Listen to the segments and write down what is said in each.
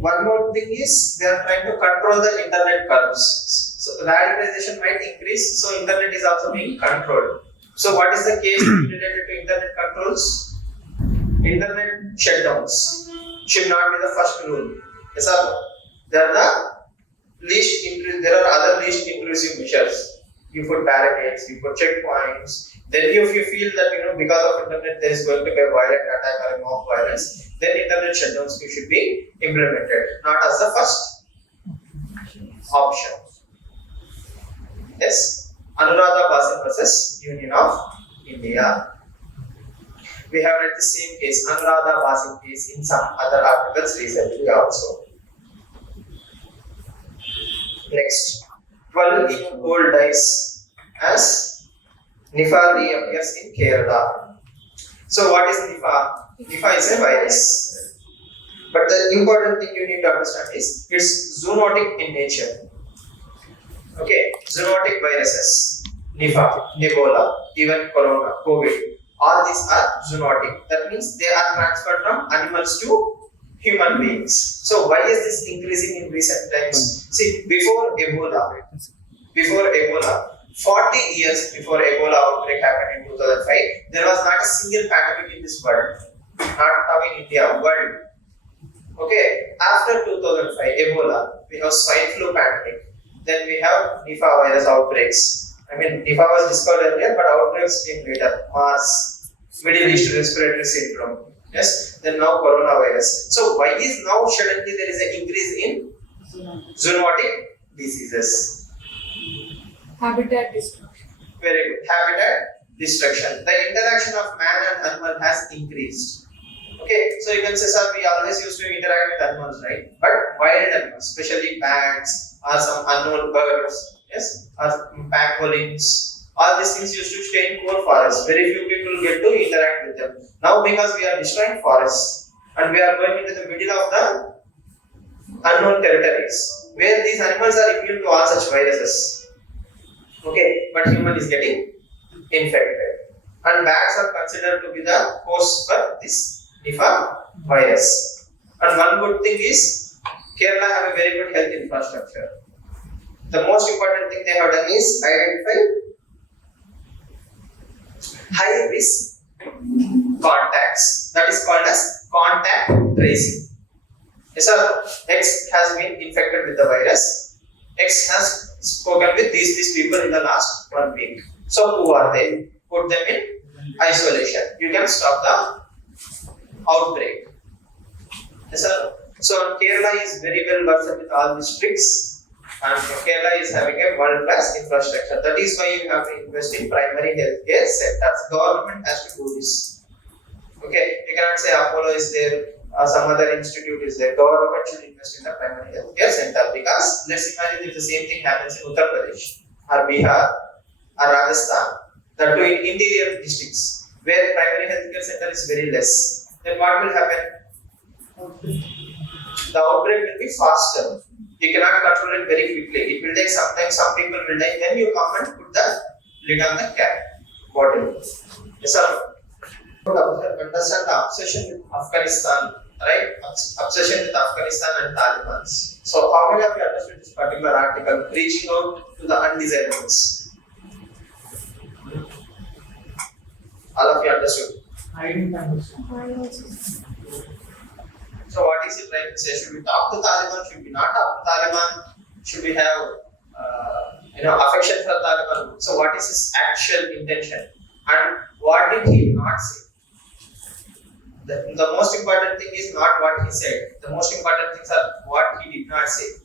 one more thing is they are trying to control the internet curves. So radicalization might increase, so internet is also being controlled. So what is the case related to internet controls? Internet shutdowns should not be the first rule. Yes or no? There are other least intrusive measures. You put barricades, you put checkpoints. Then if you feel that because of internet there is going to be a violent attack or a mob violence, then internet shutdowns should be implemented, not as the first option. Yes, Anuradha Basin versus Union of India. We have read the same case, Anuradha Basin case, in some other articles recently also. Next, 12-year-old dies as Nipah reappears in Kerala. So what is Nipah? Nipah is a virus. But the important thing you need to understand is it's zoonotic in nature. Okay, zoonotic viruses, Nipah, Ebola, even Corona, COVID, all these are zoonotic. That means they are transferred from animals to human beings. So why is this increasing in recent times? See, before Ebola, 40 years before Ebola outbreak happened in 2005, there was not a single pandemic in this world. Not now in India, world. Okay, after 2005, Ebola, we have swine flu pandemic. Then we have Nipah virus outbreaks. Nipah was discovered earlier, but outbreaks came later. MERS, Middle East Respiratory Syndrome. Yes, then now coronavirus. So why is now suddenly there is an increase in zoonotic diseases? Habitat destruction. Very good. Habitat destruction. The interaction of man and animal has increased. Okay, so you can say, sir, we always used to interact with animals, right? But wild animals, especially bats or some unknown birds, yes, or pangolins, all these things used to stay in core forests. Very few people get to interact with them. Now, because we are destroying forests and we are going into the middle of the unknown territories, where these animals are immune to all such viruses. Okay, but human is getting infected. And bats are considered to be the host for this Nipah virus. And one good thing is Kerala have a very good health infrastructure. The most important thing they have done is identify high risk contacts. That is called as contact tracing. Yes, sir. X has been infected with the virus. X has spoken with these people in the last 1 week. So who are they? Put them in isolation. You can stop the outbreak. Yes, sir. So Kerala is very well versed with all these tricks, and Kerala is having a world-class infrastructure. That is why you have to invest in primary healthcare sectors. Government has to do this. Okay, you cannot say Apollo is there, some other institute is there. Government should invest in the primary healthcare center, because let's imagine if the same thing happens in Uttar Pradesh or Bihar or Rajasthan, that too in interior districts where primary healthcare center is very less. Then what will happen? The outbreak will be faster. You cannot control it very quickly. It will take some time. Some people will die. Then you come and put the lid on the cap bottle. Yes, sir. Understand the obsession with Afghanistan, right? Obsession with Afghanistan and Taliban. So, how many of you understood this particular article? Reaching out to the undesirables. All of you understood? I didn't understand. So what is it trying to say? Should we talk to Taliban? Should we not talk to Taliban? Should we have affection for Taliban? So what is his actual intention? And what did he not say? The most important thing is not what he said. The most important things are what he did not say.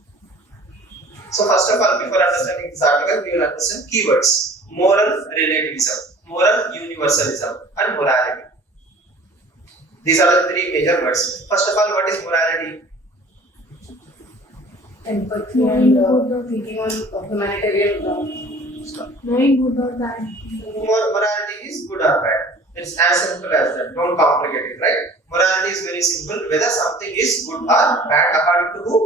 So first of all, before understanding this article, we will understand keywords: moral relativism, moral universalism, and morality. These are the three major words. First of all, what is morality? Empathy and thinking on humanitarian stuff. Knowing good or bad. Morality is good or bad. It's as simple as that. Don't complicate it, right? Morality is very simple. Whether something is good or bad according to who?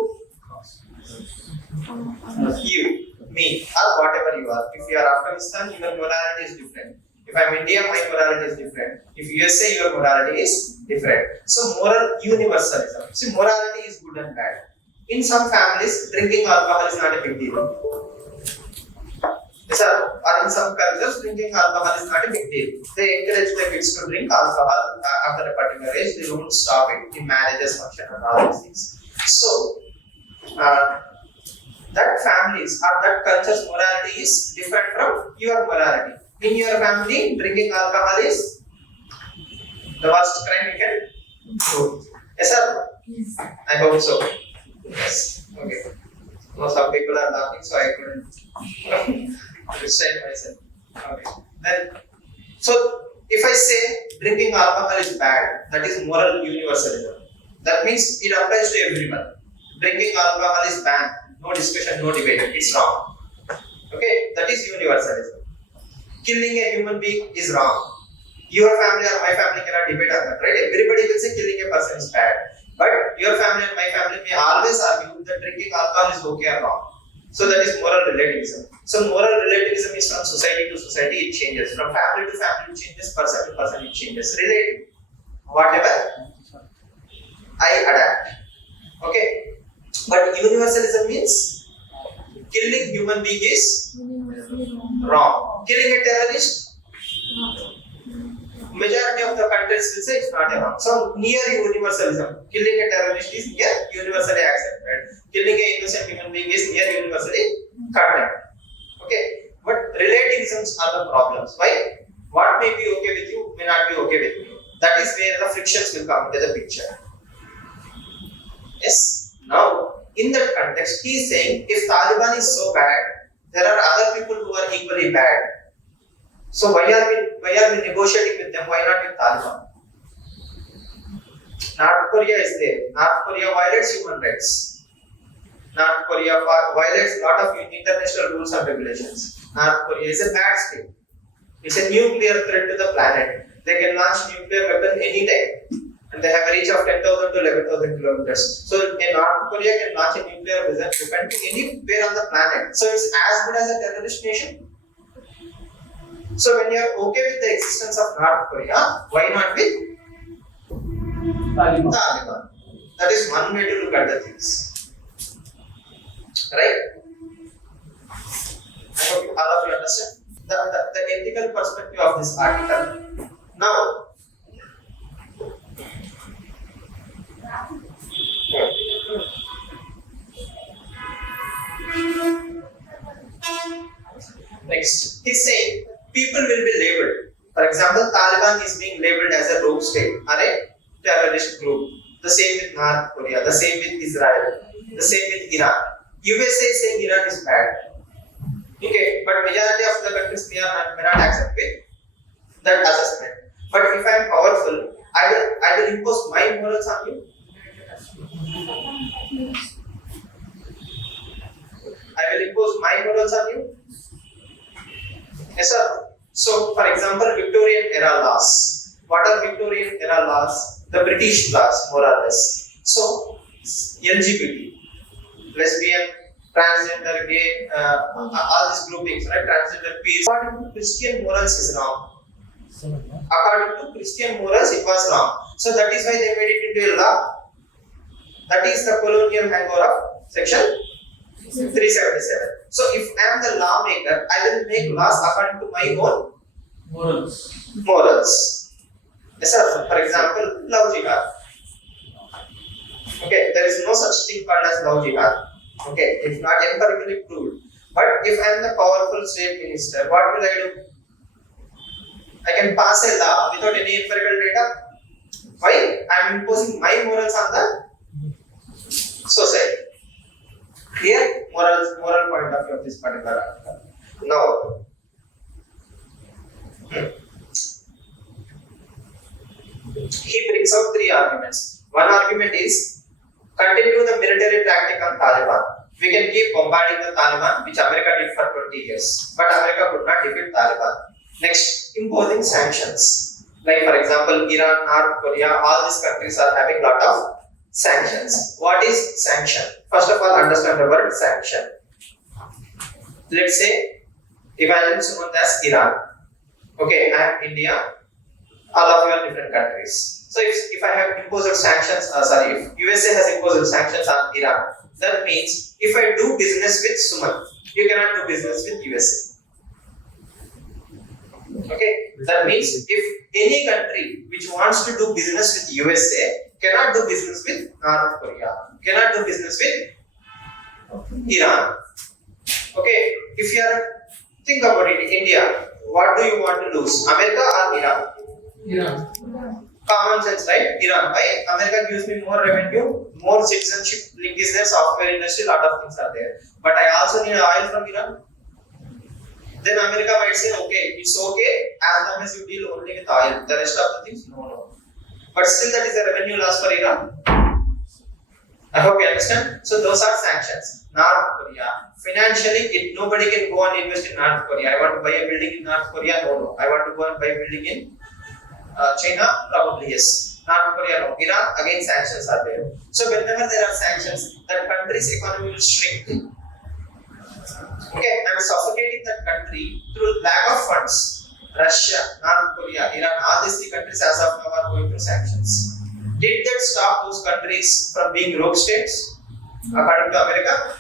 You, me, or whatever you are. If you are Afghanistan, your morality is different. If I'm India, my morality is different. If USA, your morality is different. So moral universalism. See, morality is good and bad. In some families, drinking alcohol is not a big deal. Yes, sir. Or in some cultures, drinking alcohol is not a big deal. They encourage their kids to drink alcohol after a particular age. They don't stop it in marriages, function, and all these things. So, that families or that culture's morality is different from your morality. In your family, drinking alcohol is the worst crime you can do. Yes, sir? Yes. I hope so. Yes. Okay. Now some people are laughing, so I couldn't restrain myself. Okay. Then, so if I say drinking alcohol is bad, that is moral universalism. That means it applies to everyone. Drinking alcohol is banned. No discussion, no debate. It's wrong. Okay, that is universalism. Killing a human being is wrong. Your family or my family cannot debate on that, right? Everybody will say killing a person is bad. But your family and my family may always argue that drinking alcohol is okay or wrong. So that is moral relativism. So moral relativism is from society to society, it changes. From family to family, it changes. Person to person, it changes. Relative. Whatever I adapt. Okay. But universalism means killing human being is wrong. Killing a terrorist, majority of the countries will say it's not wrong. So near universalism, killing a terrorist is near universally accepted. Killing a innocent human being is near universally condemned. Okay, but relativisms are the problems. Why? What may be okay with you may not be okay with me. That is where the frictions will come into the picture. Yes. Now, in that context, he is saying if Taliban is so bad, there are other people who are equally bad. So why are we negotiating with them? Why not with Taliban? North Korea is there. North Korea violates human rights. North Korea violates a lot of international rules and regulations. North Korea is a bad state. It's a nuclear threat to the planet. They can launch nuclear weapon anytime. And they have a reach of 10,000 to 11,000 kilometers. So, North Korea can launch a nuclear weapon to anywhere on the planet. So, it's as good as a terrorist nation. So, when you are okay with the existence of North Korea, why not with Taliban? That is one way to look at the things. Right? I hope all of you understand the ethical perspective of this article. Now, next, he's saying people will be labeled. For example, Taliban is being labeled as a rogue state or a terrorist group. The same with North Korea, the same with Israel, the same with Iran. USA is saying Iran is bad. Okay, but majority of the countries may not accept with that assessment. But if I am powerful, I will impose my morals on you. I will impose my morals on you. Yes, sir. So, for example, Victorian era laws. What are Victorian era laws? The British laws, more or less. So, LGBT, lesbian, transgender, gay, all these groupings, right? Transgender, peace. According to Christian morals is wrong. According to Christian morals, it was wrong. So that is why they made it into a law. That is the colonial hangover of section 377. So if I am the lawmaker, I will make laws according to my own morals. Yes, sir. For example, love jihad. Okay, there is no such thing called as love jihad. Okay, it's not empirically proved. But if I am the powerful state minister, what will I do? I can pass a law without any empirical data. Why? I am imposing my morals on the society. Clear moral point of view of this particular article. Now, he brings out three arguments. One argument is continue the military tactic on Taliban. We can keep bombarding the Taliban, which America did for 20 years. But America could not defeat Taliban. Next, imposing sanctions. Like for example, Iran, North Korea, all these countries are having a lot of sanctions. What is sanction? First of all, understand the word sanction. Let's say, imagine someone as Iran. Okay, I am India. All of you are different countries. So if I have imposed sanctions, if USA has imposed sanctions on Iran, that means if I do business with Suman, you cannot do business with USA. Okay, that means if any country which wants to do business with USA cannot do business with North Korea, cannot do business with Iran. Okay, if you are think about it, India, what do you want to lose, America or Iran? Iran. Common sense, right? Iran. Why? America gives me more revenue, more citizenship, link is there, software industry, lot of things are there. But I also need oil from Iran. Then America might say, okay, it's okay as long as you deal only with oil. The rest of the things, no. But still, that is a revenue loss for Iran. I hope you understand. So those are sanctions. North Korea, financially, nobody can go and invest in North Korea. I want to buy a building in North Korea, no. I want to go and buy a building in China, probably yes. North Korea, no. Iran, again sanctions are there. So whenever there are sanctions, that country's economy will shrink. Okay, I'm suffocating that country through lack of funds. Russia, North Korea, Iran, all these three countries as of now are going through sanctions. Did that stop those countries from being rogue states? According to America?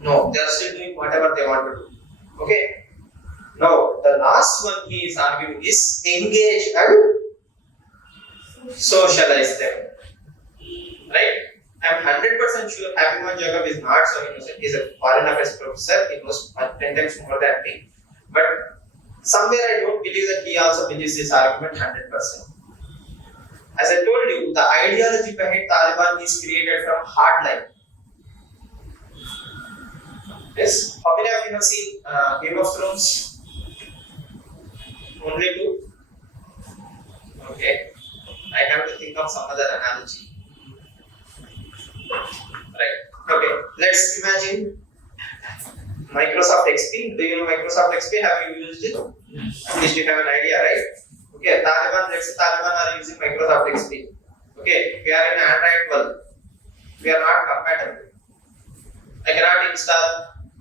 No, they are still doing whatever they want to do. Okay. Now, the last one he is arguing is engage and socialize them. Right? I am 100% sure Abhiman Jacob is not so innocent. He is a foreign affairs professor. He knows 10 times more than me. But somewhere I don't believe that he also believes this argument 100%. As I told you, the ideology behind Taliban is created from hardline. Yes? How many of you have seen Game of Thrones? Only two? Okay. I have to think of some other analogy. Right. Okay. Let's imagine Microsoft XP. Do you know Microsoft XP? Have you used it? At least you have an idea, right? Okay. Taliban. Let's say Taliban are using Microsoft XP. Okay. We are in Android world. We are not compatible. I cannot install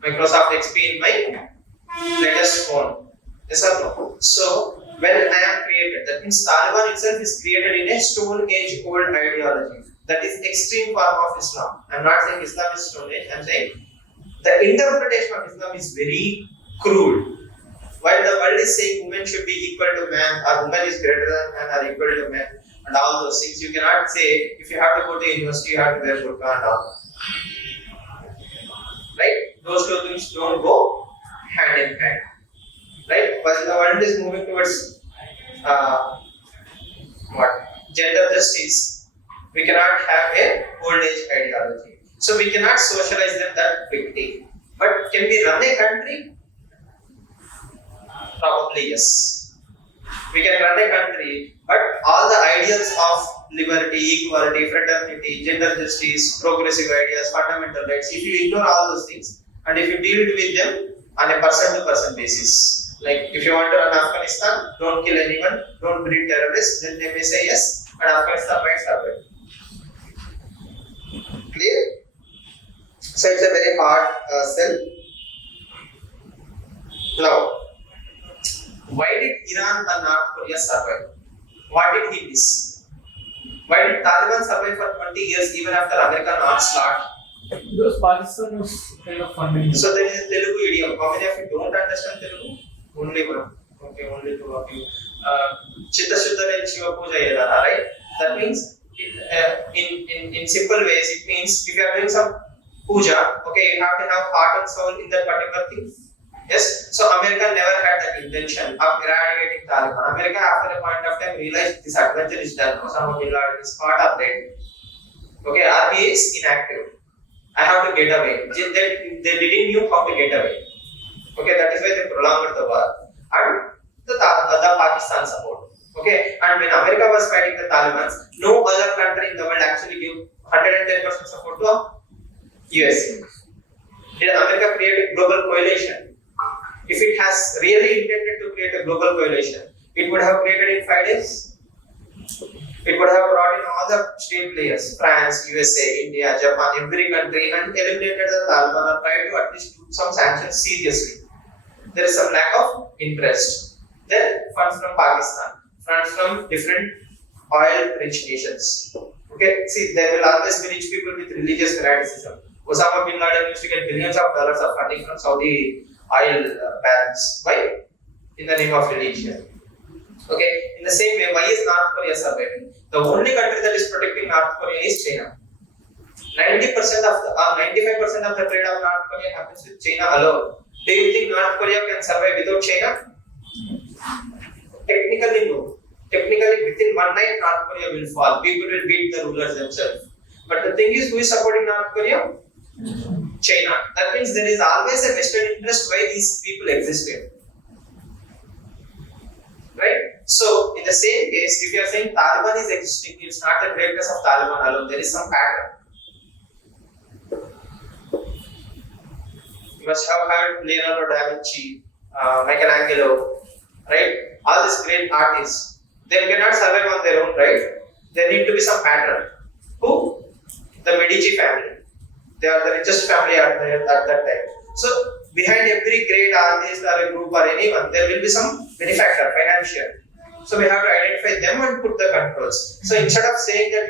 Microsoft XP in my latest phone. Yes or no? So when I am created, that means Taliban itself is created in a Stone Age old ideology. That is extreme form of Islam. I am not saying Islam is Stone Age. I am saying the interpretation of Islam is very crude. While the world is saying women should be equal to man, or woman is greater than man, or equal to man, and all those things, you cannot say if you have to go to university, you have to wear burqa and all. Right? Those two things don't go hand in hand. Right? But the world is moving towards gender justice. We cannot have a old age ideology. So we cannot socialize them that quickly. But can we run a country? Probably yes. We can run a country, but all the ideals of liberty, equality, fraternity, gender justice, progressive ideas, fundamental rights, if you ignore all those things and if you deal with them on a person to person basis, like if you want to run Afghanistan, don't kill anyone, don't breed terrorists, then they may say yes, and Afghanistan might survive. Clear? So it's a very hard sell. Now, why did Iran and North Korea survive? What did he miss? Why did Taliban survive for 20 years even after American onslaught? Because Pakistan was kind of funding. So there is a Telugu idiom. How many of you don't understand Telugu? Only one. Okay, only two of you. Chitta Shuddhare Shiva Puja Yedara, right? That means in simple ways, it means if you are doing some puja, okay, you have to have heart and soul in that particular thing. Yes, so America never had that intention of eradicating Taliban. America, after a point of time, realized this adventure is done. Osama bin Laden is caught up there. Okay, RBA is inactive. I have to get away. They didn't know how to get away. Okay, that is why they prolonged the war. And the Pakistan support. Okay, and when America was fighting the Taliban, no other country in the world actually gave 110% support to USA. Did America create a global coalition? If it has really intended to create a global coalition, it would have created in 5 days. It would have brought in all the state players, France, USA, India, Japan, every country, and eliminated the Taliban or tried to at least do some sanctions seriously. There is some lack of interest. Then funds from Pakistan, funds from different oil-rich nations. Okay, see, there will always be rich people with religious fanaticism. Osama bin Laden used to get billions of dollars of funding from Saudi oil barons. Why? In the name of religion. Okay, in the same way, why is North Korea surviving? The only country that is protecting North Korea is China. 90% of the 95% of the trade of North Korea happens with China alone. Do you think North Korea can survive without China? Technically, no. Technically, within one night, North Korea will fall. People will beat the rulers themselves. But the thing is, who is supporting North Korea? China. That means there is always a Western interest why these people exist here. Right? So, in the same case, if you are saying Taliban is existing, it's not the greatness of Taliban alone. There is some pattern. You must have heard Leonardo da Vinci, Michelangelo, right? All these great artists. They cannot survive on their own, right? There need to be some pattern. Who? The Medici family. They are the richest family at that time. So, behind every great artist or a group or anyone, there will be some benefactor, financial. So, we have to identify them and put the controls. So, instead of saying that,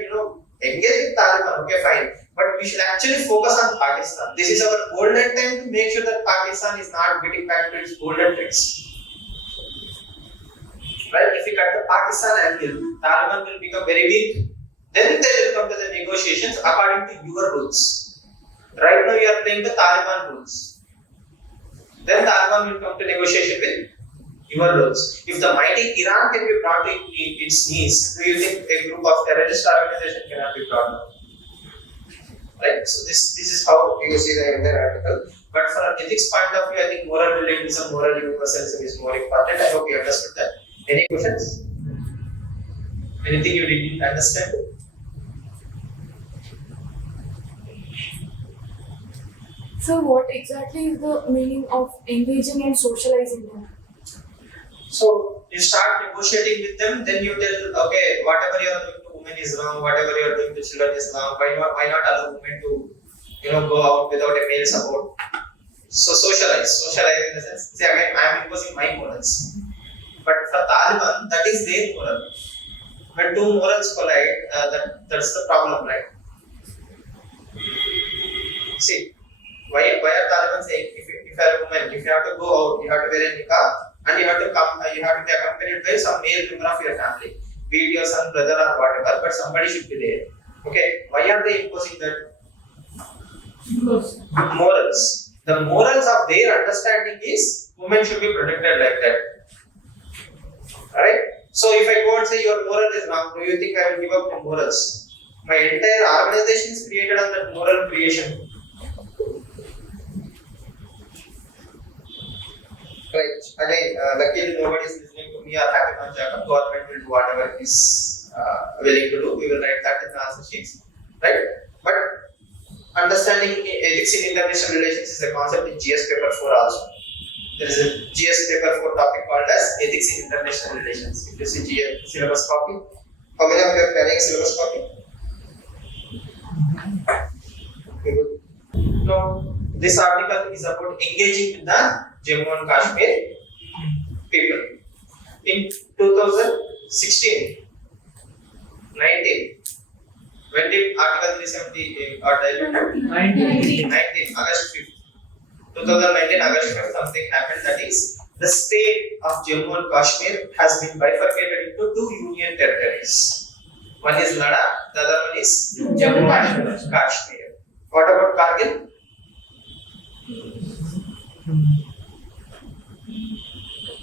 engage with Taliban, okay, fine. But we should actually focus on Pakistan. This is our golden time to make sure that Pakistan is not getting back to its golden tricks. Right? If we cut the Pakistan angle, Taliban will become very weak. Then they will come to the negotiations according to your rules. Right now, you are playing the Taliban rules. Then Taliban will come to negotiation with your rules. If the mighty Iran can be brought to its knees, do you think a group of terrorist organization cannot be brought down? Right? So this is how you see the entire article. But from an ethics point of view, I think moral relativism, moral universalism is more important. I hope you understood that. Any questions? Anything you didn't understand? So, what exactly is the meaning of engaging and socializing them? So, you start negotiating with them, then you tell, okay, whatever you are doing to women is wrong, whatever you are doing to children is wrong, why not allow women to, go out without a male support? So, socialize in the sense, see again, I am imposing my morals. But for Taliban, that is their moral. When two morals collide, that's the problem, right? See, why are Taliban saying if you are a woman, if you have to go out, you have to wear a niqab, and you have to be accompanied by some male member of your family, be it your son, brother, or whatever, but somebody should be there. Okay, why are they imposing that? Morals. The morals of their understanding is women should be protected like that. Alright? So if I go and say your moral is wrong, do you think I will give up my morals? My entire organization is created on that moral creation. Right. Again, luckily nobody is listening to me or happy on Jacob. Government will do whatever it is willing to do. We will write that in the answer sheets. Right? But understanding ethics in international relations is a concept in GS paper 4 also. There is a GS paper 4 topic called as ethics in international relations. If you see GS syllabus copy, how many of you are carrying syllabus copy? Good. Now, this article is about engaging with the Jammu and Kashmir people. In 2016, 19, when did Article 370 or diluted? 19, August 5th. 2019, August 5th, something happened, that is, the state of Jammu and Kashmir has been bifurcated into two union territories. One is Ladakh, the other one is Jammu and Kashmir. What about Kargil?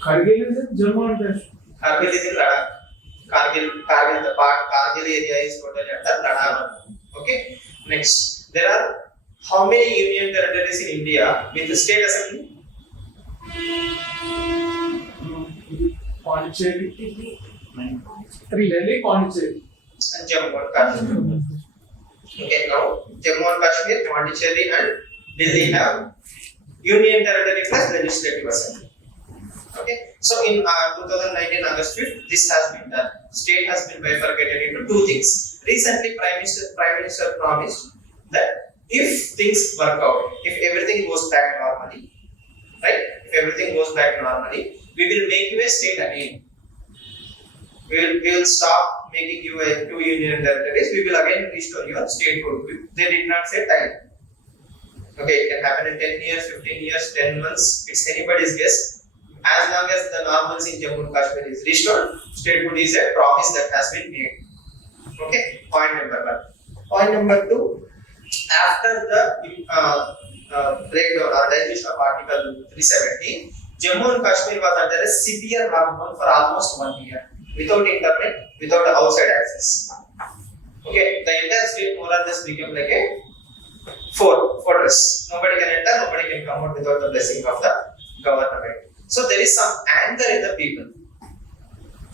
Kargil is in Jammu and Kashmir. Kargil is in Ladakh. Kargil, the part Kargil area is totally under Ladakh. Okay. Next, there are how many union territories in India with the state assembly? Pondicherry. 3. Delhi, Pondicherry. And Jammu and Kashmir. Okay, now Jammu and Kashmir, Pondicherry and Delhi have union territory plus legislative assembly. Okay, so in 2019 August 5th, this has been done. State has been bifurcated into two things. Recently, Prime Minister promised that if things work out, if everything goes back normally, right? If everything goes back normally, we will make you a state again. We will stop making you a 2 union territories. We will again restore your statehood. They did not say time. Okay, it can happen in 10 years, 15 years, 10 months. It's anybody's guess. As long as the normalcy in Jammu and Kashmir is restored, statehood is a promise that has been made. Okay, point number 1. Point number 2. After the breakdown or digestion of Article 370, Jammu and Kashmir was under a severe lockdown for almost 1 year, without internet, without outside access. Okay, the entire state more or less became like a fortress. Nobody can enter, nobody can come out without the blessing of the government. So there is some anger in the people.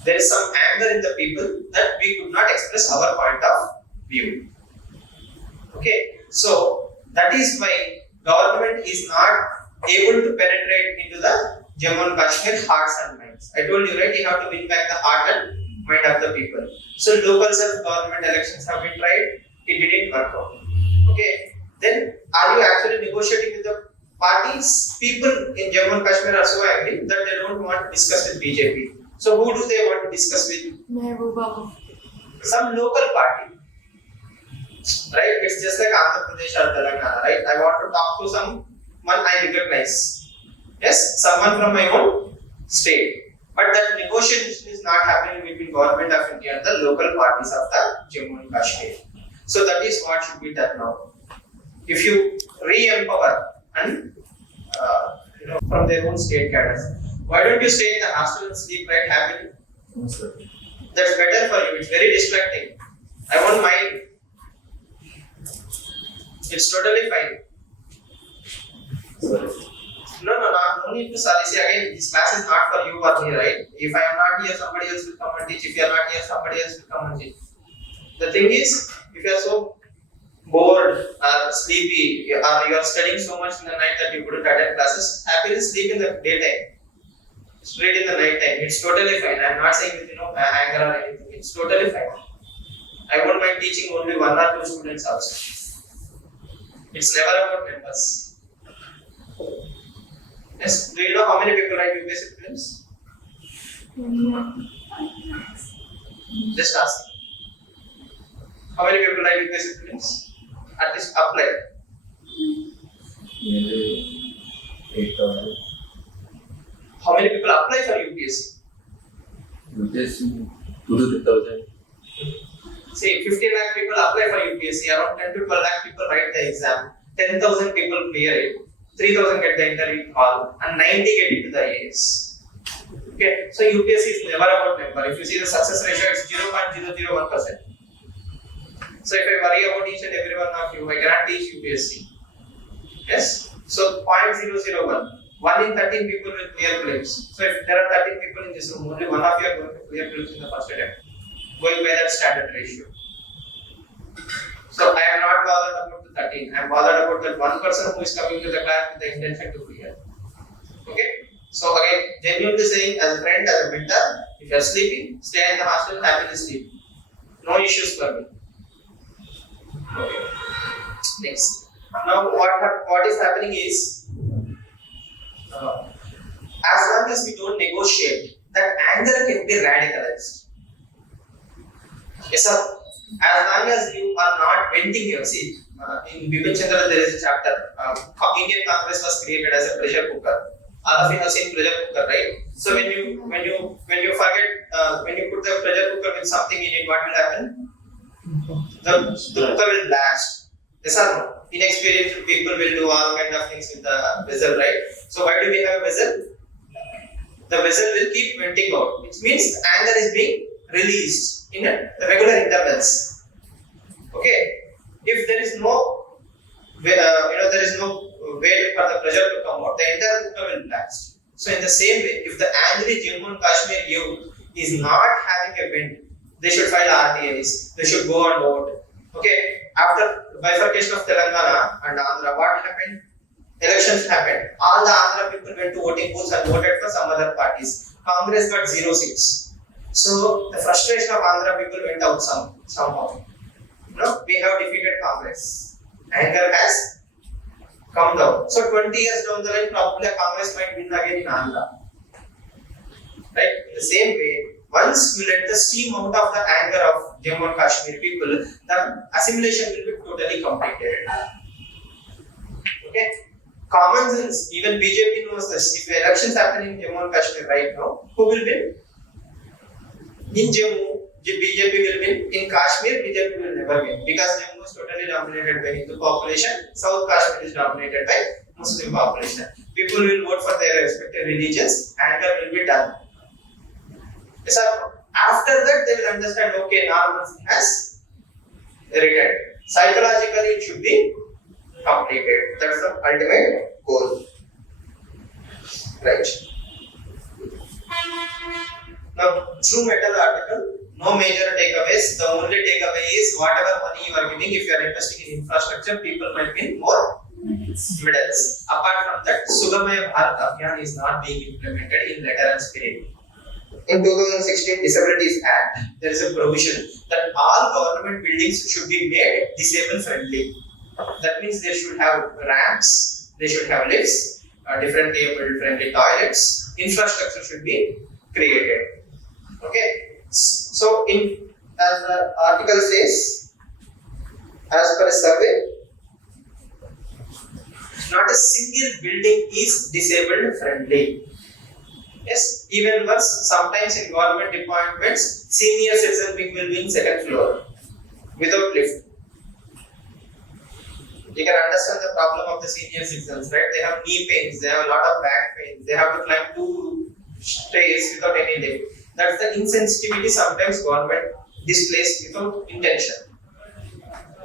There is some anger in the people that we could not express our point of view. Okay, so that is why government is not able to penetrate into the Jammu and Kashmir hearts and minds. I told you, right? You have to win back the heart and mind of the people. So local self-government elections have been tried. It didn't work out. Okay. Then are you actually negotiating with the parties? People in Jammu and Kashmir are so angry that they don't want to discuss with BJP. So who do they want to discuss with? Some local party. Right? It's just like Andhra Pradesh or Telangana, right? I want to talk to someone I recognize. Yes, someone from my own state. But that negotiation is not happening between government of India and the local parties of the Jammu and Kashmir. So that is what should be done now. If you re-empower and from their own state cadres, why don't you stay in the hostel and sleep right happily? That's better for you. It's very distracting. I won't mind. It's totally fine. No need to sorry. See again, this class is not for you or me, right? If I am not here, somebody else will come and teach. If you are not here, somebody else will come and teach. The thing is, if you are so bored or sleepy or you are studying so much in the night that you couldn't attend classes, happily sleep in the daytime. Read in the night time. It's totally fine. I am not saying with anger or anything. It's totally fine. I won't mind teaching only 1 or 2 students also. It's never about numbers. Yes. Do you know how many people write UPSC prelims? Just ask. How many people write UPSC prelims? At least apply. Nearly 8,000. How many people apply for UPSC? UPSC 2 to 3,000. See, 15 lakh people apply for UPSC, around 10 to 12 lakh people write the exam, 10,000 people clear it, 3,000 get the interview call, and 90 get into the IAS. Okay, so UPSC is never about number. If you see the success ratio, it's 0.001%. So if I worry about each and every one of you, I cannot teach UPSC. Yes, so 0.001. 1 in 13 people will clear prelims. So if there are 13 people in this room, only one of you are going to clear prelims in the first attempt, going by that standard ratio. So I am not bothered about the 13. I am bothered about that one person who is coming to the class with the intention to clear. Okay. So again, genuinely saying, as a friend, as a mentor, if you are sleeping, stay in the hostel, happily sleep. No issues for me. Okay. Next. Now what is happening is, as long as we don't negotiate, that anger can be radicalized. Yes, sir. As long as you are not venting your seat, in Bipin Chandra there is a chapter. Indian Congress was created as a pressure cooker. All of you have seen pressure cooker, right? So when you forget, when you put the pressure cooker with something in it, what will happen? The cooker will blast. Yes or no? Inexperienced people will do all kind of things with the vessel, right? So why do we have a vessel? The vessel will keep venting out, which means anger is being released in regular intervals. Okay, if there is no there is no way for the pressure to come out, the entire cooker will blast. So in the same way, if the angry Jammu and Kashmir youth is not having a vent, they should file RTIs, they should go and vote. Okay, after bifurcation of Telangana and Andhra, what happened? Elections happened. All the Andhra people went to voting booths and voted for some other parties. Congress got 0 seats. So the frustration of Andhra people went out somehow. We have defeated Congress. Anger has come down. So 20 years down the line, probably Congress might win again in Andhra. Right? In the same way, once you let the steam out of the anger of Jammu and Kashmir people, the assimilation will be totally completed. Okay? Common sense, even BJP knows this. If elections happen in Jammu and Kashmir right now, who will win? In Jammu, BJP will win. In Kashmir, BJP will never win because Jammu is totally dominated by Hindu population. South Kashmir is dominated by Muslim population. People will vote for their respective religions. Anger will be done. So after that, they will understand. Okay, normalcy has returned. Psychologically, it should be completed. That's the ultimate goal. Right. Now, true metal article, no major takeaways. The only takeaway is whatever money you are giving, if you are investing in infrastructure, people might win more medals. Apart from that, Sugamaya Bharat Abhiyan is not being implemented in letter and spirit. In 2016 Disabilities Act, there is a provision that all government buildings should be made disabled friendly. That means they should have ramps, they should have lifts, different table friendly toilets, infrastructure should be created. Okay, so as the article says, as per a survey, not a single building is disabled friendly. Yes, even worse, sometimes in government appointments, senior citizen wing will be in second floor without lift. You can understand the problem of the senior citizens, right? They have knee pains, they have a lot of back pain, they have to climb 2 stairs without any lift. That's the insensitivity sometimes government displays without intention.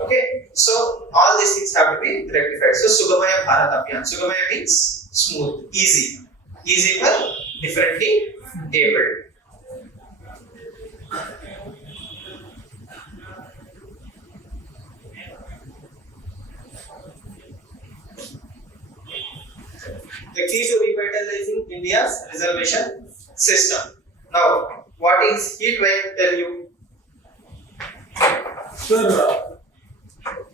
Okay, so all these things have to be rectified. So Sugamaya Bharat Abhiyan. Sugamaya means smooth, easy. Easy for differently abled. The key to revitalizing India's reservation system. Now, what is he trying to tell you? Sir,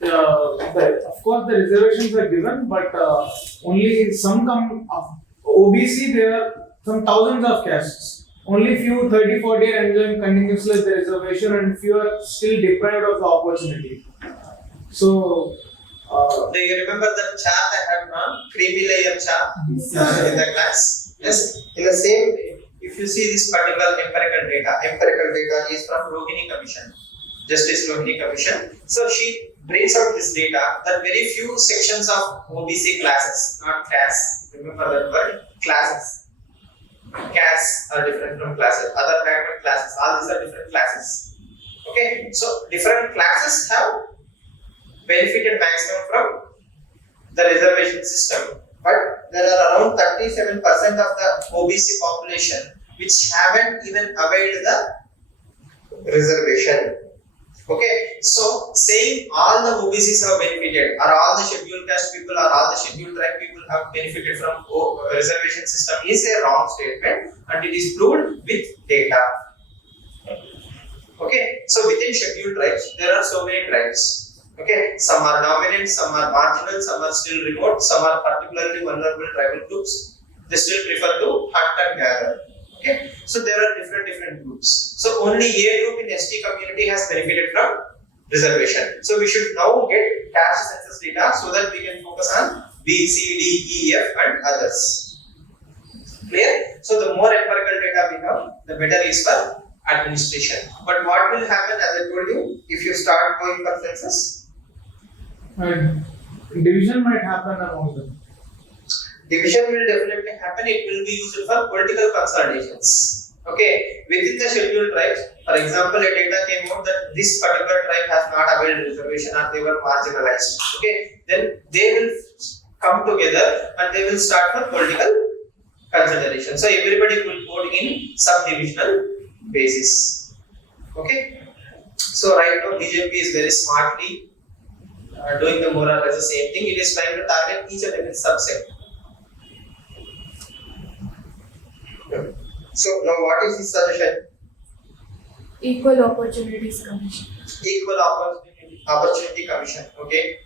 of course the reservations are given, but only some come of OBC. There are some thousands of castes. Only few 30-40 are enjoying continuously the reservation, and few are still deprived of the opportunity. So. Do you remember the chart I had drawn? Creamy layer chart in the class? Yes. In the same way, if you see this particular empirical data is from Rohini Commission, Justice Rohini Commission. So she brings out this data that very few sections of OBC classes, not castes. Remember that word? Classes. Castes are different from classes. Other backward classes. All these are different classes. Okay. So different classes have benefited maximum from the reservation system, but there are around 37% of the OBC population which haven't even availed the reservation. Okay, so saying all the OBCs have benefited, or all the scheduled caste people, or all the scheduled tribe people have benefited from reservation system is a wrong statement, and it is proved with data. Okay, so within scheduled tribes there are so many tribes. Okay, some are dominant, some are marginal, some are still remote, some are particularly vulnerable tribal groups. They still prefer to hunt and gather. Okay, so there are different groups. So only a group in ST community has benefited from reservation. So we should now get caste census data so that we can focus on B, C, D, E, F and others. Clear? So the more empirical data we have, the better is for administration. But what will happen, as I told you, if you start going for census? Division might happen among them. Division will definitely happen. It will be used for political consolidations. Okay, within the scheduled tribes, for example, a data came out that this particular tribe has not availed reservation or they were marginalized. Okay, then they will come together and they will start for political consideration. So everybody will vote in subdivisional basis. Okay, so right now BJP is very smartly doing the more or less the same thing. It is trying to target each and every subset. So now what is his suggestion? Equal Opportunities Commission. Equal Opportunity Commission. Okay.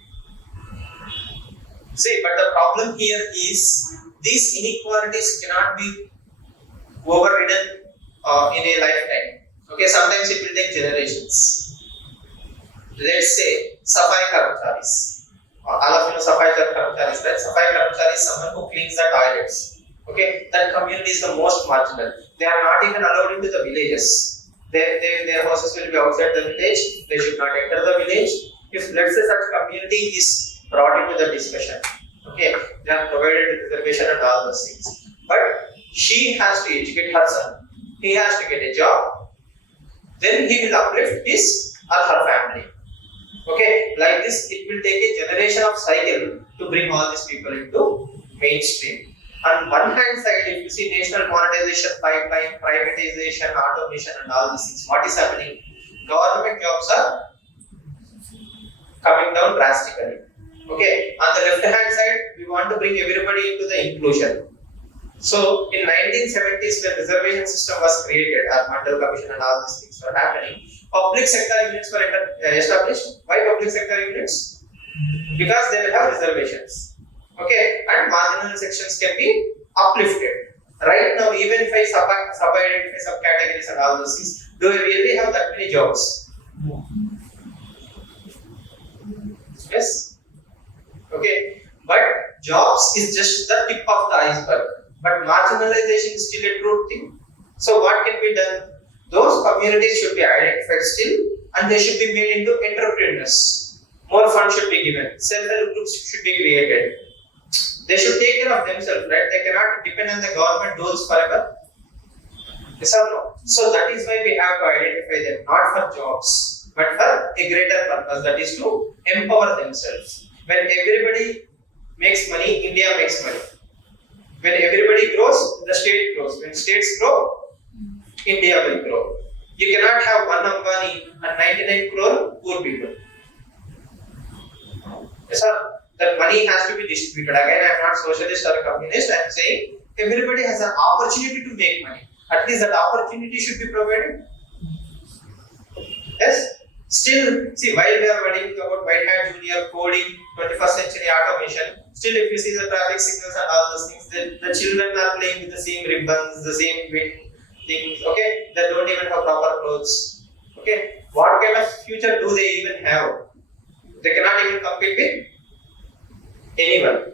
See, but the problem here is these inequalities cannot be overridden in a lifetime. Okay, sometimes it will take generations. Let's say Safai Karmcharis. All of you know Safai Karmcharis, right? Safai Karmchari is someone who cleans the toilets. Okay, that community is the most marginal. They are not even allowed into the villages. Their houses will be outside the village. They should not enter the village. If let's say such community is brought into the discussion, okay, they are provided with reservation and all those things. But she has to educate her son. He has to get a job. Then he will uplift his or her family. Okay, like this, it will take a generation of cycle to bring all these people into mainstream. On one hand side, if you see national monetization pipeline, privatization, automation, and all these things, what is happening? Government jobs are coming down drastically. Okay, on the left hand side, we want to bring everybody into the inclusion. So, in 1970s, when reservation system was created, as Mandal Commission and all these things were happening, public sector units were established. Why public sector units? Because they will have reservations. Okay, and marginal sections can be uplifted. Right now, even if I sub-identify subcategories and all those things, do I really have that many jobs? Yes. Okay, but jobs is just the tip of the iceberg. But marginalization is still a true thing. So what can be done? Those communities should be identified still, and they should be made into entrepreneurs. More funds should be given. Self-help groups should be created. They should take care of themselves, right? They cannot depend on the government goals forever. Yes or no? So that is why we have to identify them, not for jobs, but for a greater purpose, that is to empower themselves. When everybody makes money, India makes money. When everybody grows, the state grows. When states grow, India will grow. You cannot have one Ambani and 99 crore poor people. Yes, sir. That money has to be distributed. Again, I am not socialist or communist. I am saying everybody has an opportunity to make money. At least that opportunity should be provided. Yes. Still, see, while we are studying about white hat junior coding, 21st century automation, still if you see the traffic signals and all those things, the children are playing with the same ribbons, the same things, okay? They don't even have proper clothes, okay? What kind of future do they even have? They cannot even compete with anyone.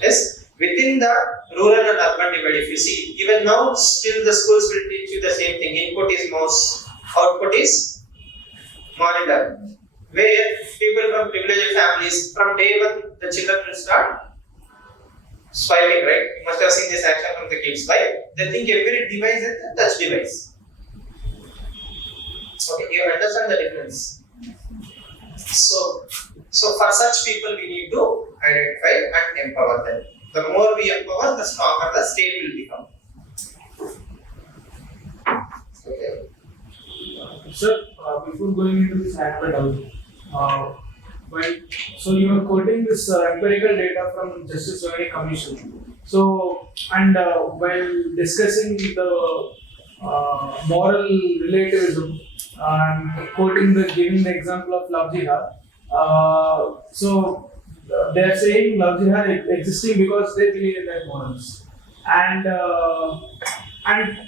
Yes? Within the rural and urban divide, if you see, even now, still the schools will teach you the same thing. Input is mouse, output is monitor, where people from privileged families, from day one, the children will start swiping, right? You must have seen this action from the kids. Why? They think every device is a touch device. Okay, you understand the difference. So for such people, we need to identify and empower them. The more we empower, the stronger the state will become. Okay. Sir, before going into this aspect so you are quoting this empirical data from Justice Role Commission. So, and while discussing the moral relativism and giving the example of love jihad, so they are saying love jihad existing because they believe in their morals, and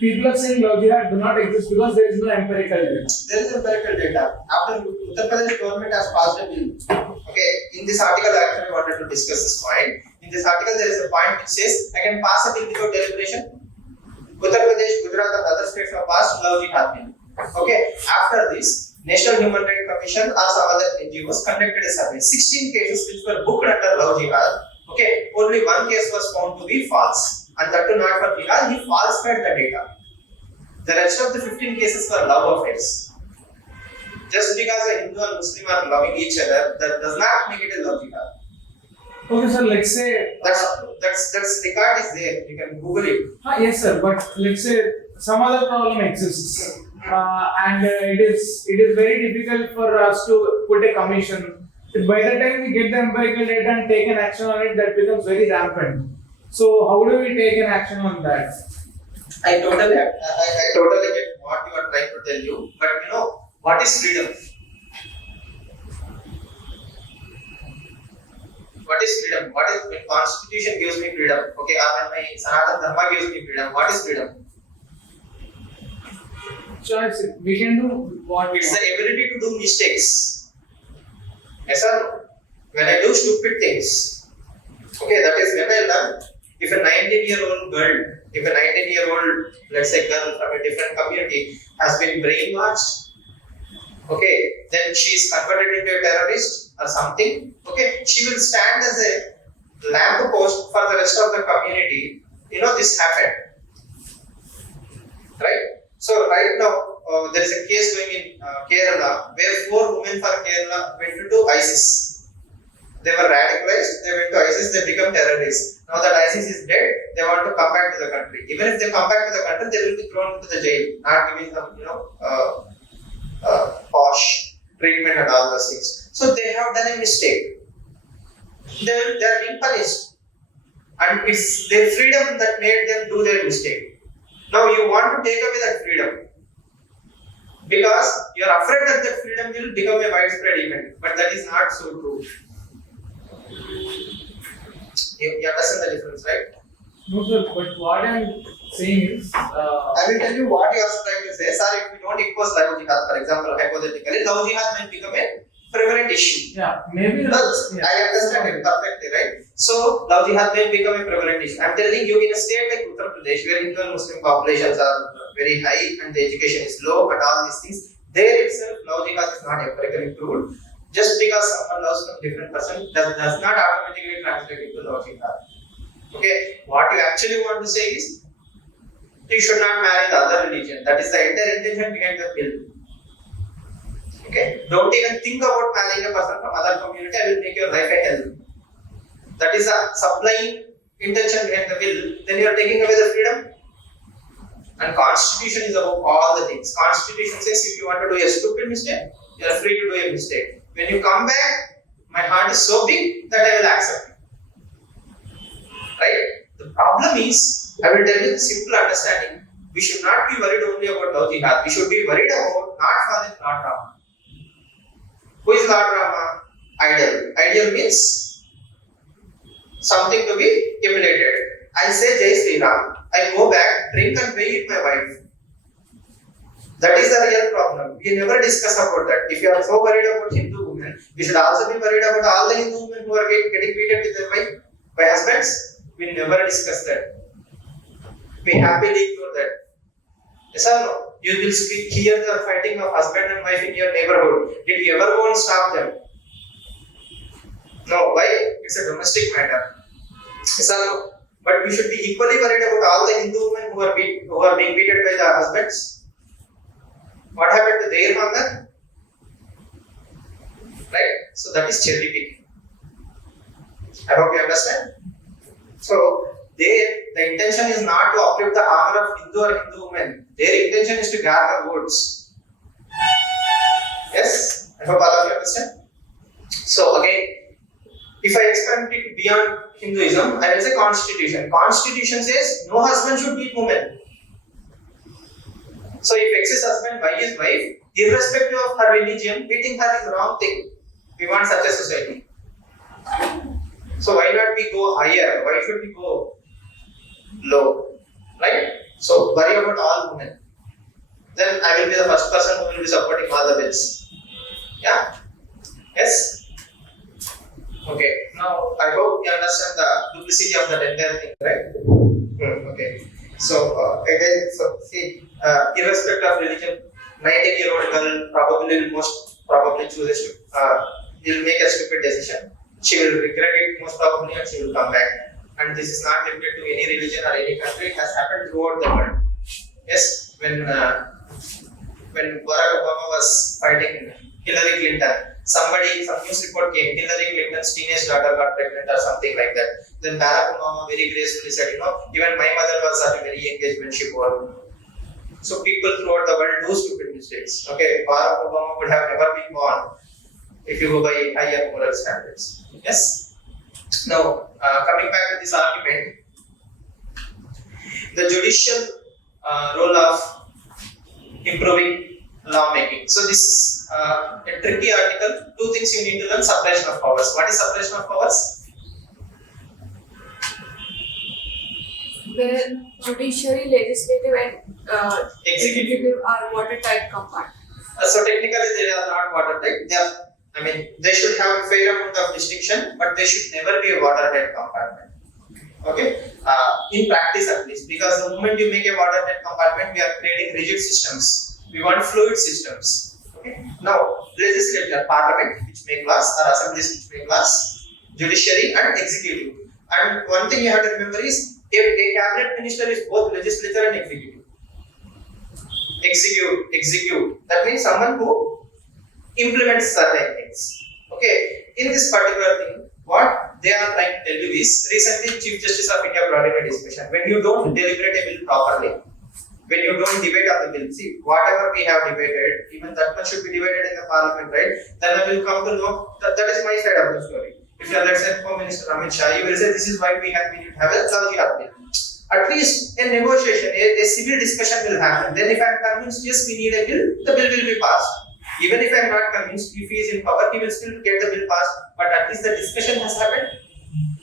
people are saying love jihad do not exist because there is no empirical data. There is empirical data. After Uttar Pradesh government has passed a bill. Okay, in this article I actually wanted to discuss this point. In this article there is a point which says I can pass a bill without deliberation. Uttar Pradesh, Gujarat and other states have passed love jihad bill. Okay, after this, National Human Rights Commission or some other NGOs conducted a survey. 16 cases which were booked under love jihad. Okay, only one case was found to be false. And that too not for jihad, he falsified the data. The rest of the 15 cases were love affairs. Just because a Hindu and Muslim are loving each other, that does not make it a love jihad. Okay, sir, let's say That's record is there. You can Google it. yes, sir. But let's say some other problem exists, and it is very difficult for us to put a commission. By the time we get the empirical data and take an action on it, that becomes very rampant. So how do we take an action on that? I totally get what you are trying to tell you, but you know what is freedom? What is freedom? What is when Constitution gives me freedom? Okay, or when my Sanatana Dharma gives me freedom? What is freedom? choice. We can do what we It's the want. ability to do mistakes. Yes or no? When I do stupid things, okay, that is when I learn. If a 19-year-old girl, if a 19-year-old, let's say girl from a different community has been brainwashed, okay, then she is converted into a terrorist or something, okay, she will stand as a lamp post for the rest of the community. You know, this happened, right? So right now, there is a case going in Kerala where 4 women from Kerala went into ISIS. They were radicalized, they went to ISIS, they become terrorists. Now that ISIS is dead, they want to come back to the country. Even if they come back to the country, they will be thrown into the jail, not giving them, posh treatment and all those things. So they have done a mistake. They are being punished. And it's their freedom that made them do their mistake. Now you want to take away that freedom. Because you are afraid that that freedom will become a widespread event. But that is not so true. You understand the difference, right? No, sir, but what I'm saying is, I will tell you what you are trying to say. Sir, if we don't impose love jihad, for example, hypothetically, love jihad might become a prevalent issue. yeah, maybe. I understand it perfectly, right? So, love jihad may become a prevalent issue. I'm telling you, in a state like Uttar Pradesh, where Hindu and Muslim populations are very high and the education is low and all these things, there itself, love jihad is not empirically proved. Just because someone loves a different person, that does not automatically translate into love jihad. Okay, what you actually want to say is, you should not marry the other religion. That is the entire intention behind the bill. Okay, don't even think about marrying a person from other community. I will make your life a hell. That is a sublime intention behind the bill. Then you are taking away the freedom. And Constitution is about all the things. Constitution says if you want to do a stupid mistake, you are free to do a mistake. When you come back, my heart is so big that I will accept it. Right? The problem is, I will tell you the simple understanding. We should not be worried only about love jihad. We should be worried about not Father, Lord Rama. Who is Lord Rama? Idol. Idol means something to be emulated. I say Jai Sri Ram. I go back, drink and be with my wife. That is the real problem. We never discuss about that. If you are so worried about Hindu women, we should also be worried about all the Hindu women who are getting beaten with their wife by husbands. We never discuss that. We happily ignore that. Yes or no? You will hear the fighting of husband and wife in your neighborhood. Did you ever go and stop them? No. Why? It's a domestic matter. Yes or no? But we should be equally worried about all the Hindu women who are being beaten by their husbands. What happened to their honor? Right? So that is cherry picking. I hope you understand. So the intention is not to uplift the honor of Hindu or Hindu women. Their intention is to gather votes. Yes? I hope all of you understand. So again, if I expand it beyond Hinduism, I will say Constitution. Constitution says no husband should beat women. So if X is husband, Y is wife, irrespective of her religion, beating her is the wrong thing. We want such a society. So why not we go higher? Why should we go low? Right? So worry about all women. Then I will be the first person who will be supporting all the bills. Yeah? Yes? Okay. Now I hope you understand the duplicity of that entire thing, right? Okay. So again, irrespective of religion, 19-year-old girl probably chooses to will make a stupid decision. She will regret it most probably and she will come back. And this is not limited to any religion or any country. It has happened throughout the world. Yes, when Barack Obama was fighting Hillary Clinton, some news report came, Hillary Clinton's teenage daughter got pregnant or something like that. Then Barack Obama very gracefully said, even my mother was at a very young age when she bore. So people throughout the world do stupid mistakes. Okay, Barack Obama would have never been born if you go by higher moral standards. Yes? Now, coming back to this argument, the judicial role of improving lawmaking. So this is a tricky article. Two things you need to learn: separation of powers. What is separation of powers? where judiciary, legislative, and Executive. are watertight compartments. So technically they are not watertight. They should have a fair amount of distinction, but they should never be a watertight compartment. Okay, in practice at least, because the moment you make a watertight compartment, we are creating rigid systems. We want fluid systems. Okay. Now, legislature, parliament, which make laws, or assemblies which make laws, judiciary and executive. And one thing you have to remember is, a cabinet minister is both legislature and executive. Execute. That means someone who implements certain things. Okay. In this particular thing, what they are trying to tell you is, recently Chief Justice of India brought in a discussion. When you don't deliberate a bill properly, when you don't debate on the bill, see, whatever we have debated, even that much should be debated in the parliament, right? Then I will come to know that is my side of the story. If you are, let's say, Home Minister Amit Shah, you will say this is why we need to have a Law Jihad bill. At least a negotiation, a civil discussion will happen. Then if I am convinced, yes, we need a bill, the bill will be passed. Even if I am not convinced, if he is in power, he will still get the bill passed. But at least the discussion has happened.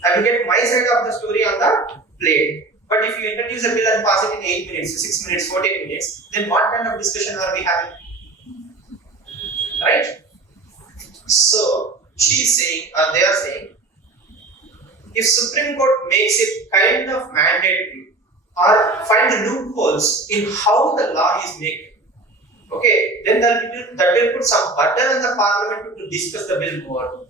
I will get my side of the story on the plate. But if you introduce a bill and pass it in 8 minutes, 6 minutes, 14 minutes, then what kind of discussion are we having? Right? So, she is saying, or they are saying, if Supreme Court makes it kind of mandatory or find loopholes in how the law is made, okay, then that will put some burden on the parliament to discuss the bill more.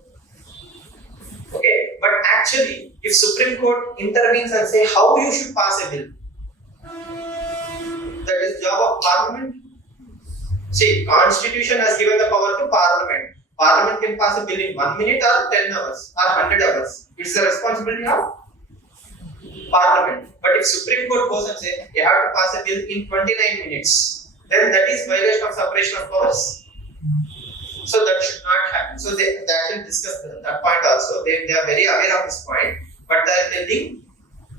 Okay, but actually, if Supreme Court intervenes and say how you should pass a bill, that is job of parliament. See, Constitution has given the power to parliament. Parliament can pass a bill in 1 minute or 10 hours or 100 hours. It's the responsibility of parliament. But if Supreme Court goes and say you have to pass a bill in 29 minutes, then that is violation of separation of powers. So that should not happen. So they actually discussed that point also. They are very aware of this point, but they are telling,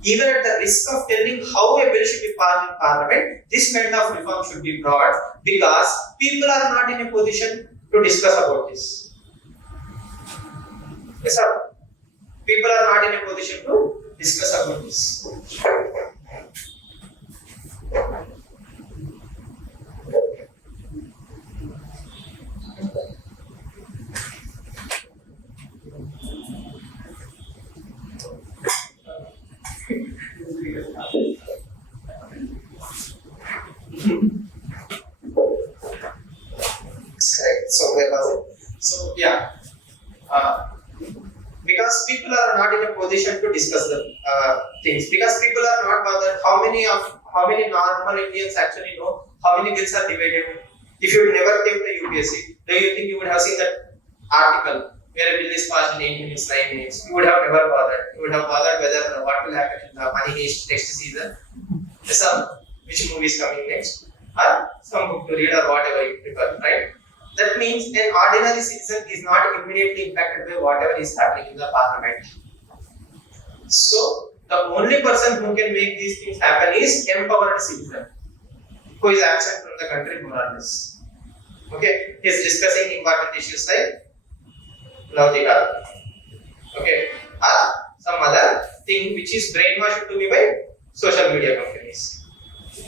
even at the risk of telling how a bill should be passed in parliament, this kind of reform should be brought because people are not in a position to discuss about this. Yes, sir. People are not in a position to discuss about this. Correct. So where was it? So yeah, because people are not in a position to discuss the things. Because people are not bothered. How many normal Indians actually know how many bills are debated? If you never came to UPSC, do you think you would have seen that article where a bill is passed in 8 minutes, 9 minutes? You would have never bothered. You would have bothered whether what will happen in the money heist next season. Which movie is coming next, or some book to read or whatever you prefer, right? That means an ordinary citizen is not immediately impacted by whatever is happening in the parliament. So, the only person who can make these things happen is empowered citizen, who is absent from the country more or less. Okay, he is discussing important issues like Law Jihad. Okay, or some other thing which is brainwashed to me by social media companies.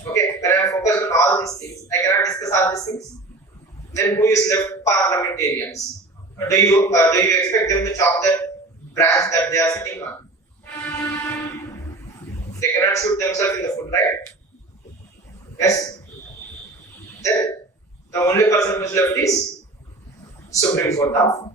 Okay, when I am focused on all these things, I cannot discuss all these things. Then who is left? Parliamentarians. Do you expect them to chop that branch that they are sitting on? They cannot shoot themselves in the foot, right? Yes. Then the only person who is left is Supreme Court of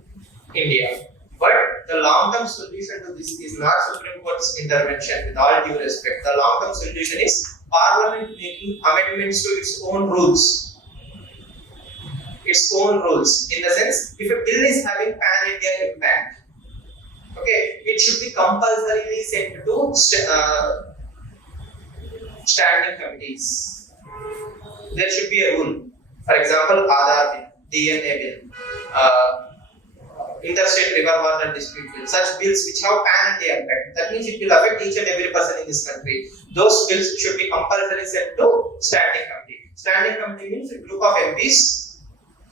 India. But the long-term solution to this is not Supreme Court's intervention. With all due respect, the long-term solution is Parliament making amendments to its own rules. Its own rules. In the sense, if a bill is having pan-India impact, okay, it should be compulsorily sent to standing committees. There should be a rule. For example, Aadhaar bill, DNA bill, interstate river water dispute bill, such bills which have pan-India impact. That means it will affect each and every person in this country. Those bills should be compulsorily sent to standing committee. Standing committee means a group of MPs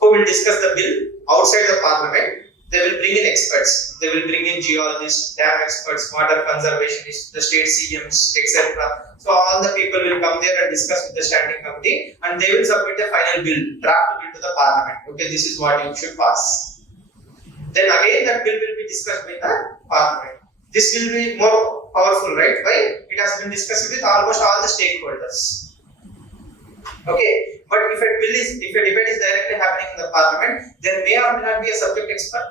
who will discuss the bill outside the parliament. they will bring in experts. They will bring in geologists, dam experts, water conservationists, the state CMs, etc. So all the people will come there and discuss with the standing committee, and they will submit a final bill, draft bill to the parliament. Okay, this is what you should pass. Then again that bill will be discussed with the parliament. This will be more powerful, right? Why? It has been discussed with almost all the stakeholders. Okay, but if a debate is directly happening in the parliament, there may or may not be a subject expert.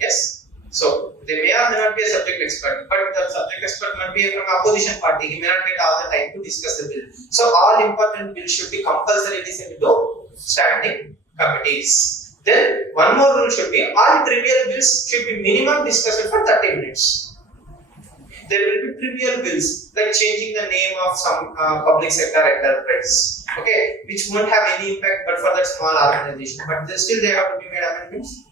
Yes. So there may or may not be a subject expert, but the subject expert might be from opposition party. He may not get all the time to discuss the bill. So all important bills should be compulsorily sent to standing committees. Then one more rule should be all trivial bills should be minimum discussion for 30 minutes. There will be trivial bills like changing the name of some public sector enterprise, okay, which won't have any impact but for that small organization, but still they have to be made amendments.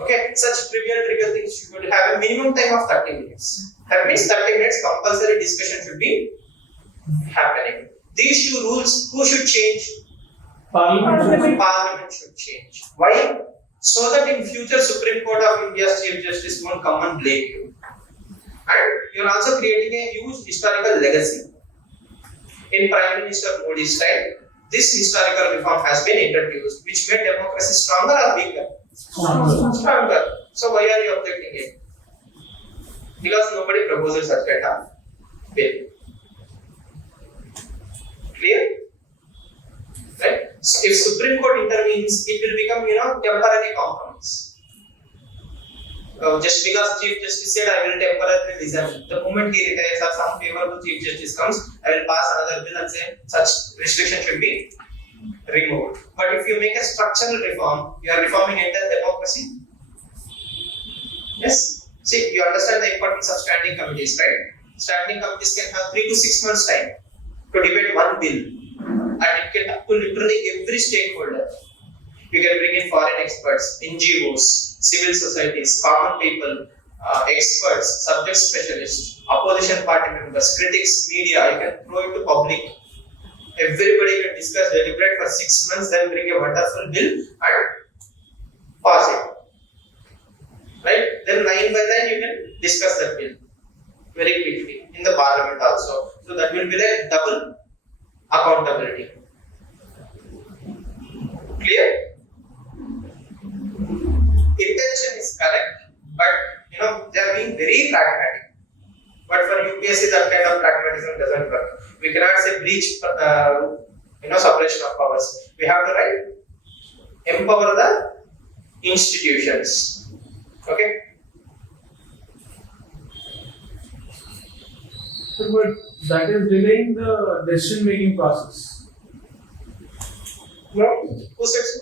Okay, such trivial things should have a minimum time of 30 minutes. That means 30 minutes compulsory discussion should be happening. These two rules, who should change? Parliament should change. Why? So that in future Supreme Court of India's Chief Justice won't come and blame you. And you are also creating a huge historical legacy. In Prime Minister Modi's time, this historical reform has been introduced, which made democracy stronger or weaker? Stronger. So why are you objecting it? Because nobody proposes such kind of bill. Clear? Right? So if Supreme Court intervenes, it will become, temporary compromise. Just because Chief Justice said I will temporarily resign, the moment he retires or some favor to Chief Justice comes, I will pass another bill and say such restriction should be removed. But if you make a structural reform, you are reforming entire democracy. Yes. See, you understand the importance of standing committees, right? Standing committees can have 3 to 6 months time to debate one bill, and it can up to literally every stakeholder. You can bring in foreign experts, NGOs, civil societies, common people, experts, subject specialists, opposition party members, critics, media. You can throw it to public. Everybody can discuss, deliberate for 6 months, then bring a wonderful bill and pass it. Right? Then line by line you can discuss that bill very quickly in the parliament also. So that will be like double accountability. Clear? Intention is correct, but they are being very pragmatic. But for UPSC, that kind of pragmatism doesn't work. We cannot say breach, separation of powers. We have to empower the institutions. Okay. But that is delaying the decision-making process. No, who said so?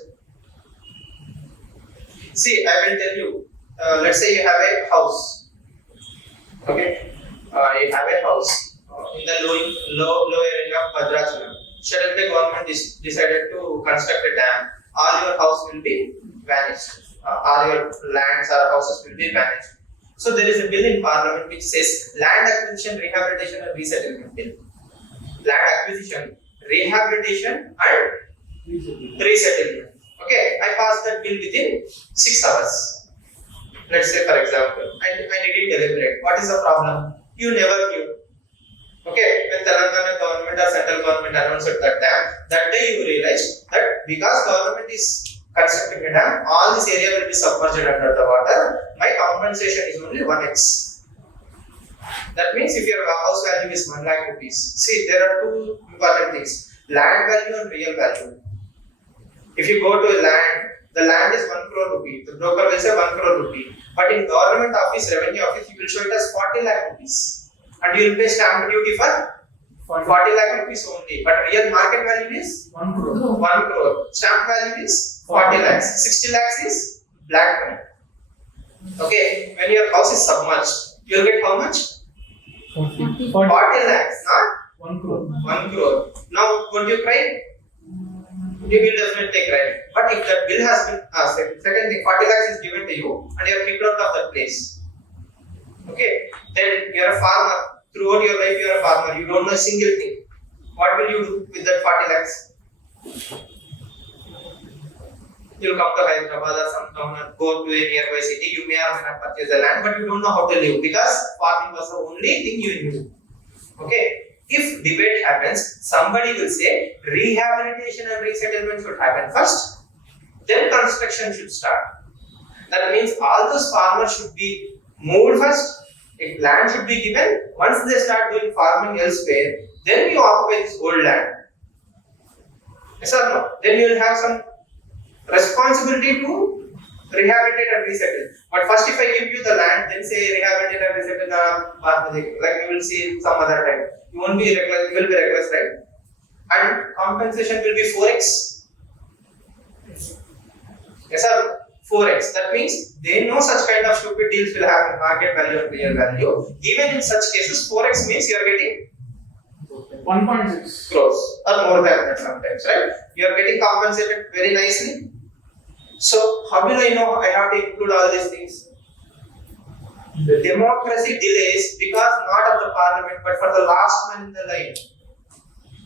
See, I will tell you. Let's say you have a house. Okay, you have a house in the low area of Bhadrachalam. Suddenly, government decided to construct a dam. All your house will be vanished. All your lands or houses will be vanished. So there is a bill in Parliament which says Land Acquisition, Rehabilitation and Resettlement Bill. Land Acquisition, Rehabilitation and Resettlement. Okay, I passed that bill within 6 hours. Let's say, for example, I didn't deliberate. What is the problem? You never knew. Okay, when Telangana government or central government announced that dam, that day you realized that because government is constructing a dam, all this area will be submerged under the water. My compensation is only 1x. That means if your house value is 1 lakh rupees, see there are two important things: land value and real value. If you go to a land, the land is 1 crore rupee. The broker will say 1 crore rupee. But in government office, revenue office, you will show it as 40 lakh rupees. And you will pay stamp duty for 40 lakh rupees only. But real market value is 1 crore. 1 crore. Stamp value is 40 lakhs. 60 lakhs is black money. Okay, when your house is submerged, you will get how much? 40 lakhs, not 1 crore. 1 crore. Now, won't you cry? You will definitely cry. But if that bill has been, second thing, 40 lakhs is given to you and you are kicked out of that place. Okay, then you are a farmer. Throughout your life, you are a farmer. You don't know a single thing. What will you do with that 40 lakhs? You'll come to Hyderabad or some town and go to a nearby city. You may or may not purchase the land, but you don't know how to live because farming was the only thing you knew. Okay. If debate happens, somebody will say rehabilitation and resettlement should happen first, then construction should start. That means all those farmers should be moved first. If land should be given, once they start doing farming elsewhere, then you occupy this old land. Yes or no? Then you will have some responsibility to rehabilitate and resettle. But first, if I give you the land, then say rehabilitate and resettle like you will see some other time. You won't be reckless, you will be reckless, right? And compensation will be 4x. Yes or 4x. That means they know such kind of stupid deals will happen, market value and real value. Even in such cases, 4x means you are getting 1.6 crores or more than that sometimes, right? You are getting compensated very nicely. So, how will I know I have to include all these things? The democracy delays because not of the parliament but for the last man in the line.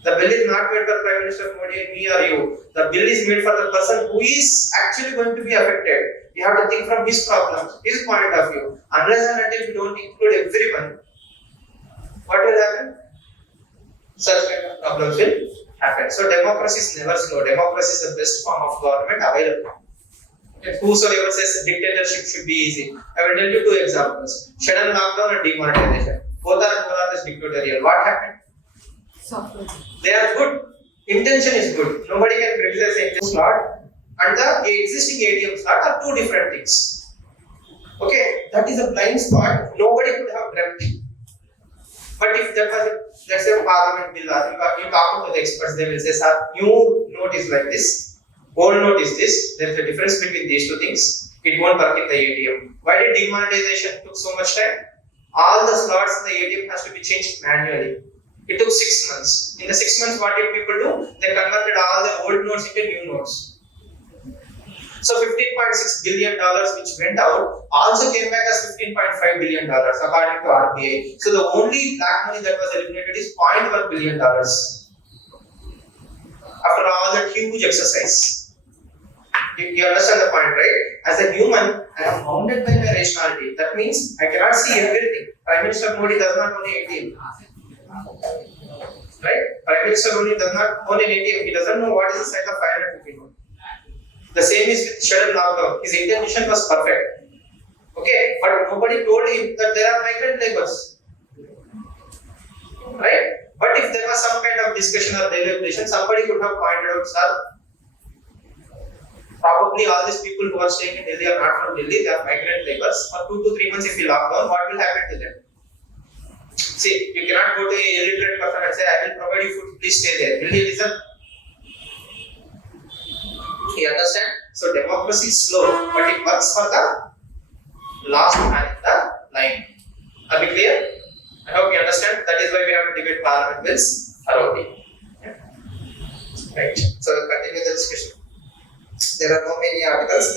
The bill is not made for Prime Minister Modi and me or you. The bill is made for the person who is actually going to be affected. You have to think from his problems, his point of view. Unless and until you don't include everyone, what will happen? Such kind of problems will happen. So democracy is never slow. Democracy is the best form of government available. Whosoever says dictatorship should be easy. I will tell you 2 examples. Sudden lockdown and demonetization. Both are more or less dictatorial. What happened? Software. They are good. Intention is good. Nobody can criticize the intention slot and the existing ATM slot are 2 different things. Okay, that is a blind spot. Nobody could have dreamt. But if that was, let's say, parliament bill, you talk to the experts, they will say, sir, new note is like this, old note is this. There is a difference between these 2 things. It won't work in the ATM. Why did demonetization took so much time? All the slots in the ATM has to be changed manually. It took 6 months. In the 6 months, what did people do? They converted all the old notes into new notes. So $15.6 billion which went out also came back as $15.5 billion according to RBI. So the only black money that was eliminated is $0.1 billion. After all that huge exercise. You understand the point, right? As a human, I am bounded by my rationality. That means I cannot see everything. Prime Minister Modi does not own an ATM. Right? Prime Minister Modi does not own an ATM. He doesn't know what is the size of 550 note. The same is with shuttle lockdown. His intention was perfect. Okay, but nobody told him that there are migrant laborers. Right? But if there was some kind of discussion or deliberation, somebody could have pointed out, sir, probably all these people who are staying in Delhi are not from Delhi, they are migrant laborers. For 2 to 3 months, if we lock down, what will happen to them? See, you cannot go to a illiterate person and say, I will provide you food, please stay there. Will he listen? You understand? So democracy is slow, but it works for the last man in the line. Are we clear? I hope you understand. That is why we have to debate parliament bills thoroughly. Yeah. Right. So we'll continue the discussion. There are no many articles.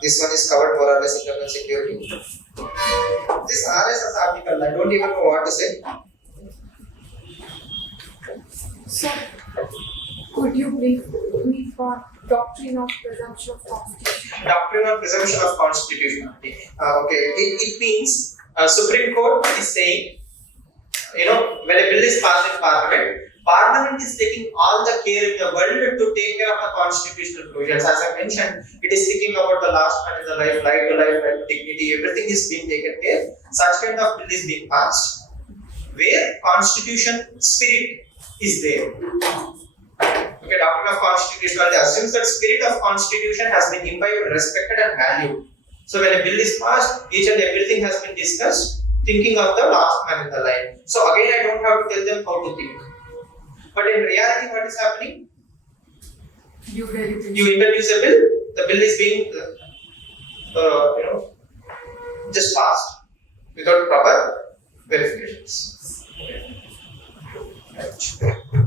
This one is covered more or less internal security. This RSS article, I don't even know what to say. So, could you brief me for doctrine of presumption of constitution? Doctrine of presumption of constitutionality. Okay, it means Supreme Court is saying, when a bill is passed in Parliament is taking all the care in the world to take care of the constitutional provisions. As I mentioned, it is thinking about the last man in the life, right to dignity, everything is being taken care. Such kind of bill is being passed, where constitution spirit is there. Okay, doctrine of constitutionality assumes that spirit of constitution has been imbibed, respected and valued. So when a bill is passed, each and everything has been discussed, thinking of the last man in the line. So again, I don't have to tell them how to think. But in reality, what is happening? You introduce a bill, the bill is being, just passed without proper verifications. Right.